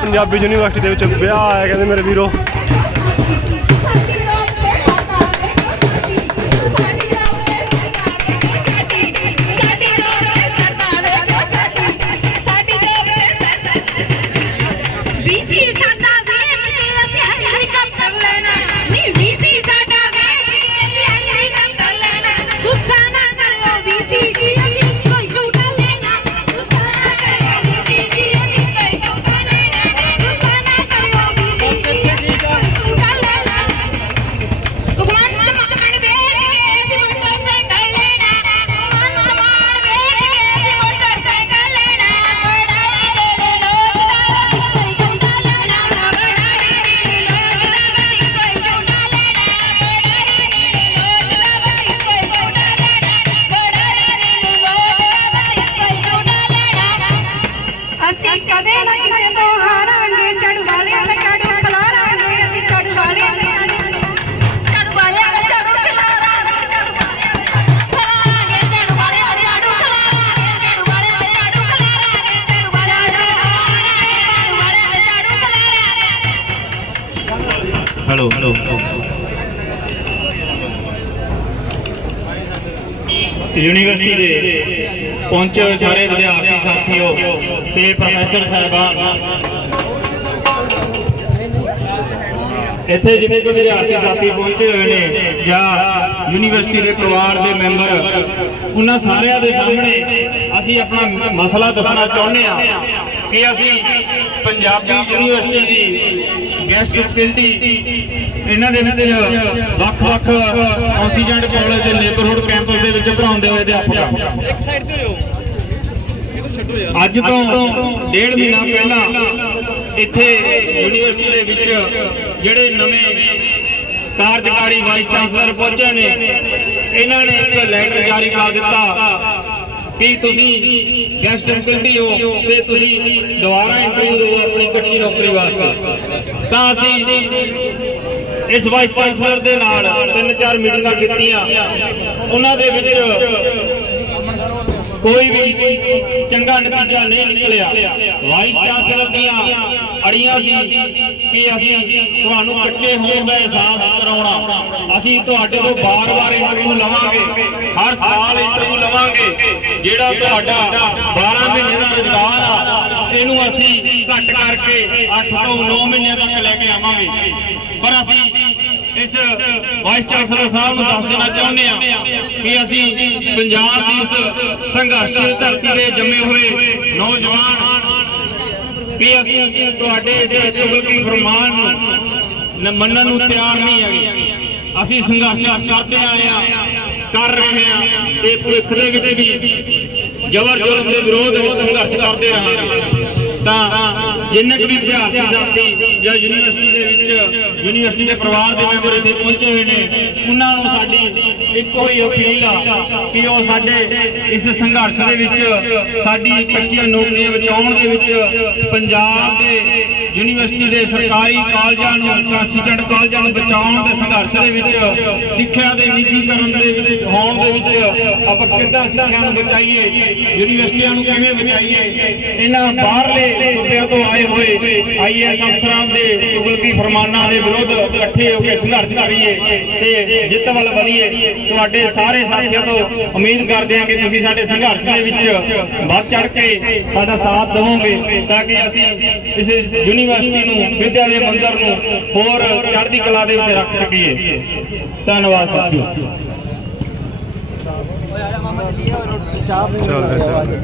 Punjabi university ਦੇ ਵਿੱਚ ਵਿਆਹ ਆਇਆ ਕਹਿੰਦੇ ਮੇਰੇ ਵੀਰੋ। ਹੈਲੋ ਯੂਨੀਵਰਸਿਟੀ ਦੇ ਪਹੁੰਚੇ ਸਾਰੇ ਵਿਦਿਆਰਥੀ ਸਾਥੀਓ, ਤੇ ਪ੍ਰੋਫੈਸਰ ਸਾਹਿਬਾਨ। ਇੱਥੇ ਜਿਵੇਂ ਵੀ ਵਿਦਿਆਰਥੀ ਸਾਥੀ ਪਹੁੰਚੇ ਹੋਏ ਨੇ ਜਾਂ ਯੂਨੀਵਰਸਿਟੀ ਦੇ ਪਰਿਵਾਰ ਦੇ ਮੈਂਬਰ, ਉਹਨਾਂ ਸਾਰਿਆਂ ਦੇ ਸਾਹਮਣੇ ਅਸੀਂ ਆਪਣਾ ਮਸਲਾ ਦੱਸਣਾ ਚਾਹੁੰਦੇ ਆ ਕਿ ਅਸੀਂ ਪੰਜਾਬੀ ਯੂਨੀਵਰਸਿਟੀ ਦੀ ਗੈਸਟ ਫੈਕਲਟੀ ਇਹਨਾਂ ਦੇ ਵਿੱਚ ਵੱਖ-ਵੱਖ ਕੌਂਸੀਜੈਂਟ ਕਾਲਜ ਦੇ ਨੇਬਰਹੁੱਡ ਕੈਂਪਸ ਦੇ ਵਿੱਚ ਪੜਾਉਂਦੇ ਹੋਏ ਅਧਿਆਪਕ ਆ। ਅੱਜ ਤੋਂ ਡੇਢ ਮਹੀਨਾ ਪਹਿਲਾਂ ਇੱਥੇ ਯੂਨੀਵਰਸਿਟੀ ਦੇ ਵਿੱਚ ਜਿਹੜੇ ਨਵੇਂ ਕਾਰਜਕਾਰੀ ਵਾਈਸ ਚਾਂਸਲਰ ਪਹੁੰਚੇ ਨੇ ਇਹਨਾਂ ਨੇ ਇੱਕ ਲੈਟਰ ਜਾਰੀ ਕਰ ਦਿੱਤਾ। ਕਿ ਤੁਸੀਂ ਗੈਸਟ ਫੈਕਲਟੀ ਹੋ ਤੇ ਤੁਸੀਂ ਦੁਬਾਰਾ ਇੰਟਰਵਿਊ ਦਿਓ ਆਪਣੀ ਕੱਚੀ ਨੌਕਰੀ ਵਾਸਤੇ? ਤਾਂ ਅਸੀਂ ਇਸ ਵਾਈਸ ਚਾਂਸਲਰ ਦੇ ਨਾਲ ਤਿੰਨ ਚਾਰ ਮੀਟਿੰਗਾਂ ਕੀਤੀਆਂ। ਉਹਨਾਂ ਦੇ ਵਿੱਚ ਕੋਈ ਵੀ ਚੰਗਾ ਨਤੀਜਾ ਨਹੀਂ ਨਿਕਲਿਆ। ਵਾਈਸ ਚਾਂਸਲਰ ਦੀਆਂ ਅੜੀਆਂ ਸੀ ਕਿ ਅਸੀਂ ਤੁਹਾਨੂੰ ਕੱਚੇ ਹੋਣ ਦਾ ਅਹਿਸਾਸ ਕਰਾਉਣਾ। ਅਸੀਂ ਤੁਹਾਡੇ ਤੋਂ ਬਾਰ-ਬਾਰ ਇੰਟਰਵਿਊ ਲਵਾਂਗੇ। ਹਰ ਸਾਲ ਇੰਟਰਵਿਊ ਲਵਾਂਗੇ। ਜਿਹੜਾ ਤੁਹਾਡਾ 12 ਮਹੀਨੇ ਦਾ ਰੁਜ਼ਗਾਰ ਆ, ਇਹਨੂੰ ਅਸੀਂ ਘੱਟ ਕਰਕੇ 8 ਤੋਂ 9 ਮਹੀਨਿਆਂ ਤੱਕ ਲੈ ਕੇ ਆਵਾਂਗੇ। ਪਰ ਅਸੀਂ ਇਸ ਵਾਈਸ ਚਾਂਸਲਰ ਸਾਹਿਬ ਨੂੰ ਦੱਸ ਦੇਣਾ ਚਾਹੁੰਦੇ ਆ ਕਿ ਅਸੀਂ ਪੰਜਾਬ ਦੀ ਇਸ ਸੰਘਰਸ਼ੀ ਧਰਤੀ ਦੇ ਜੰਮੇ ਹੋਏ ਨੌਜਵਾਨ ਕਿ ਅਸੀਂ ਤੁਹਾਡੇ ਇਸ ਤੁਗਲਕੀ ਫਰਮਾਨ ਨੂੰ ਮੰਨਣ ਨੂੰ ਤਿਆਰ ਨਹੀਂ ਹੈਗੇ। ਅਸੀਂ ਸੰਘਰਸ਼ ਕਰਦੇ ਆਏ ਆ ਕਰ ਰਹੇ ਆ ਤੇ ਭਵਿੱਖ ਦੇ ਵਿੱਚ ਵੀ ਜ਼ਬਰ ਜ਼ੁਲਮ ਦੇ ਵਿਰੋਧ ਵਿੱਚ ਸੰਘਰਸ਼ ਕਰਦੇ ਰਹੇ ਤਾਂ ਜਿੰਨੇ ਕੁ ਵੀ ਵਿਦਿਆਰਥੀ ਸਾਥੀ ਜਾਂ ਯੂਨੀਵਰਸਿਟੀ ਦੇ ਵਿੱਚ ਯੂਨੀਵਰਸਿਟੀ ਦੇ ਪਰਿਵਾਰ ਦੇ ਮੈਂਬਰ ਇੱਥੇ ਪਹੁੰਚੇ ਹੋਏ ਨੇ, ਉਹਨਾਂ ਨੂੰ ਸਾਡੀ ਇੱਕੋ ਹੀ ਅਪੀਲ ਆ ਕਿ ਉਹ ਸਾਡੇ ਇਸ ਸੰਘਰਸ਼ ਦੇ ਵਿੱਚ ਸਾਡੀ ਕੱਚੀਆਂ ਨੌਕਰੀਆਂ ਬਚਾਉਣ ਦੇ ਵਿੱਚ ਪੰਜਾਬ ਦੇ ਯੂਨੀਵਰਸਿਟੀ ਦੇ ਸਰਕਾਰੀ ਕਾਲਜਾਂ ਨੂੰ ਕੰਸਟੀਟਿਊਟ ਕਾਲਜਾਂ ਨੂੰ ਬਚਾਉਣ ਦੇ ਸੰਘਰਸ਼ ਦੇ ਵਿੱਚ ਸਿੱਖਿਆ ਦੇ ਨਿੱਜੀਕਰਨ ਦੇ ਹੋਣ ਦੇ ਵਿੱਚ ਆਪਾਂ ਕਿੱਦਾਂ ਸਿੱਖਿਆ ਨੂੰ ਬਚਾਈਏ, ਯੂਨੀਵਰਸਿਟੀਆਂ ਨੂੰ ਕਿਵੇਂ ਬਚਾਈਏ, ਇਹਨਾਂ ਬਾਹਰਲੇ ਸੂਬਿਆਂ ਤੋਂ ਆਏ ਹੋਏ ਆਈਐਸ ਅਫਸਰਾਂ ਦੇ ਤੁਗਲਕੀ ਫਰਮਾਨਾਂ ਦੇ ਵਿਰੁੱਧ ਇਕੱਠੇ ਹੋ ਕੇ ਸੰਘਰਸ਼ ਕਰੀਏ ਤੇ ਜਿੱਤ ਵੱਲ ਵਧੀਏ। ਤੁਹਾਡੇ ਸਾਰੇ ਸਾਥੀਆਂ ਤੋਂ ਉਮੀਦ ਕਰਦੇ ਹਾਂ ਕਿ ਤੁਸੀਂ ਸਾਡੇ ਸੰਘਰਸ਼ ਦੇ ਵਿੱਚ ਵੱਧ ਚੜ ਕੇ ਸਾਡਾ ਸਾਥ ਦੇਵੋਗੇ, ਤਾਂ ਕਿ ਅਸੀਂ ਇਸ ਯੂਨੀਵਰਸਿਟੀ ਨੂੰ, ਵਿਦਿਆ ਦੇ ਮੰਦਰ ਨੂੰ ਹੋਰ ਚੜ੍ਹਦੀ ਕਲਾ ਦੇ ਵਿੱਚ ਰੱਖ ਸਕੀਏ। ਧੰਨਵਾਦ ਸਾਥੀਓ। ਚੱਲਦੇ ਚੱਲਦੇ ਚੱਲਦੇ।